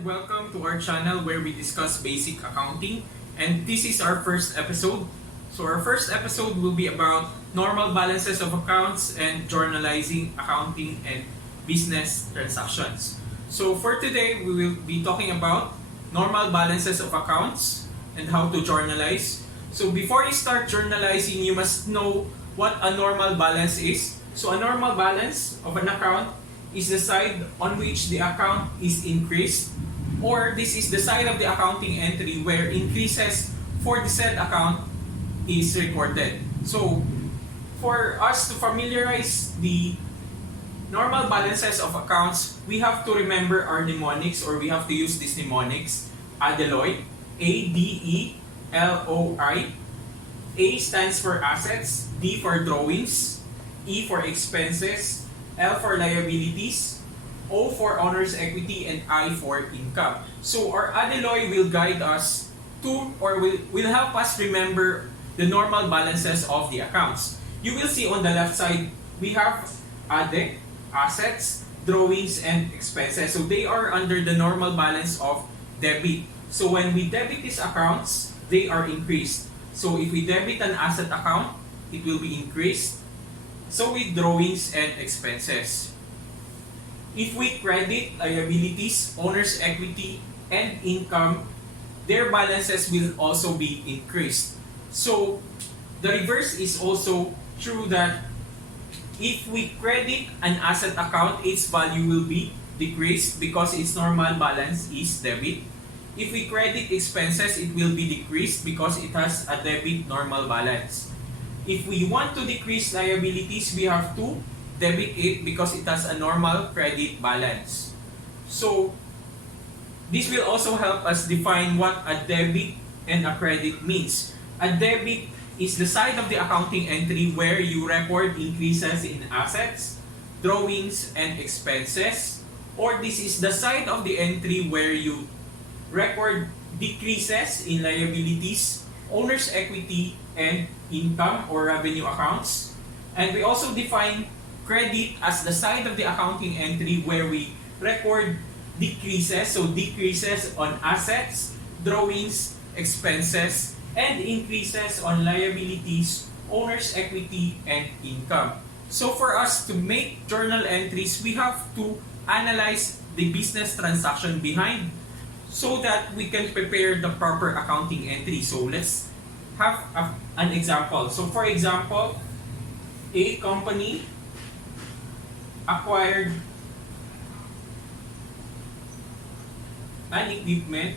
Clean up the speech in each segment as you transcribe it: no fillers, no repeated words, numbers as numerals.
and welcome to our channel where we discuss basic accounting, and this is our first episode. So our first episode will be about normal balances of accounts and journalizing accounting and business transactions. So for today, we will be talking about normal balances of accounts and how to journalize. So before you start journalizing, you must know what a normal balance is. So a normal balance of an account is the side on which the account is increased, or this is the side of the accounting entry where increases for the said account is recorded. So for us to familiarize the normal balances of accounts, we have to remember our mnemonics, or we have to use these mnemonics. Adeloi, A-D-E-L-O-I. A stands for assets, D for drawings, E for expenses, L for liabilities, O for owner's equity, and I for income. So our Adeloi will guide us to, or will help us remember the normal balances of the accounts. You will see on the left side, we have ADE, assets, drawings, and expenses. So they are under the normal balance of debit. So when we debit these accounts, they are increased. So if we debit an asset account, it will be increased. So with drawings and expenses. If we credit liabilities, owner's equity, and income, their balances will also be increased. So the reverse is also true, that if we credit an asset account, its value will be decreased because its normal balance is debit. If we credit expenses, it will be decreased because it has a debit normal balance. If we want to decrease liabilities, we have to debit it because it has a normal credit balance. So this will also help us define what a debit and a credit means. A debit is the side of the accounting entry where you record increases in assets, drawings, and expenses. Or this is the side of the entry where you record decreases in liabilities, owner's equity, and income or revenue accounts. And we also define credit as the side of the accounting entry where we record decreases, so decreases on assets, drawings, expenses, and increases on liabilities, owner's equity, and income. So for us to make journal entries, we have to analyze the business transaction behind so that we can prepare the proper accounting entry. So let's have an example. So for example, a company acquired an equipment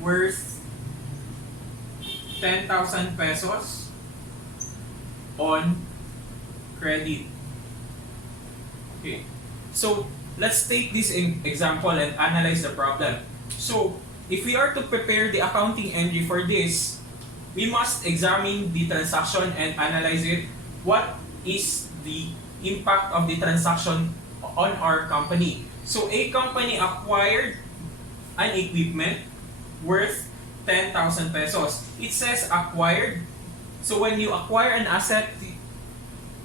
worth 10,000 pesos on credit. Okay. So let's take this example and analyze the problem. So if we are to prepare the accounting entry for this, we must examine the transaction and analyze it. What is the impact of the transaction on our company? So a company acquired an equipment worth 10,000 pesos. It says acquired. So when you acquire an asset,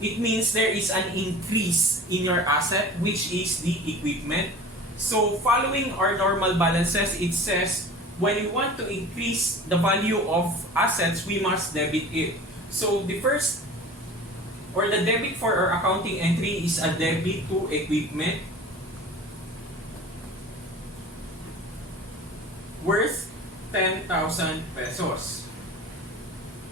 it means there is an increase in your asset, which is the equipment. So following our normal balances, it says when we want to increase the value of assets, we must debit it. So the first, or the debit for our accounting entry, is a debit to equipment worth 10,000 pesos.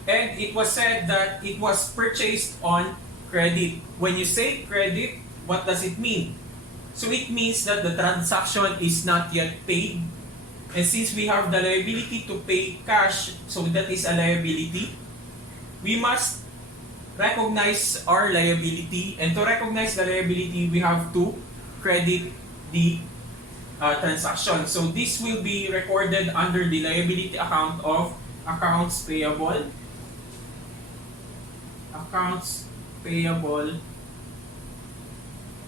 And it was said that it was purchased on credit. When you say credit, what does it mean? So it means that the transaction is not yet paid. And since we have the liability to pay cash, so that is a liability, we must recognize our liability. And to recognize the liability, we have to credit the transaction. So this will be recorded under the liability account of accounts payable. Accounts payable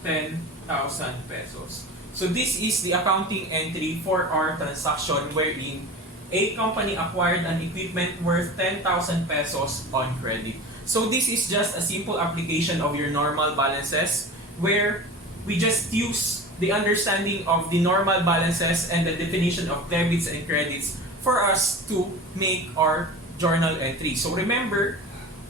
10,000 pesos. So this is the accounting entry for our transaction wherein a company acquired an equipment worth 10,000 pesos on credit. So this is just a simple application of your normal balances where we just use the understanding of the normal balances and the definition of debits and credits for us to make our journal entry. So remember,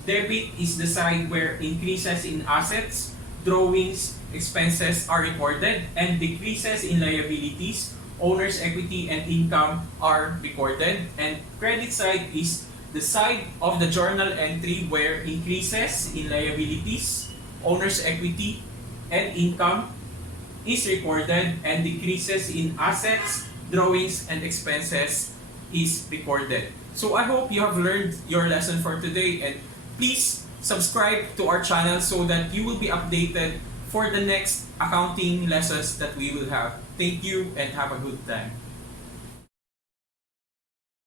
debit is the side where increases in assets, drawings, expenses are recorded, and decreases in liabilities, owner's equity, and income are recorded. And credit side is the side of the journal entry where increases in liabilities, owner's equity, and income is recorded, and decreases in assets, drawings, and expenses is recorded. So I hope you have learned your lesson for today, and please subscribe to our channel so that you will be updated for the next accounting lessons that we will have. Thank you and have a good time.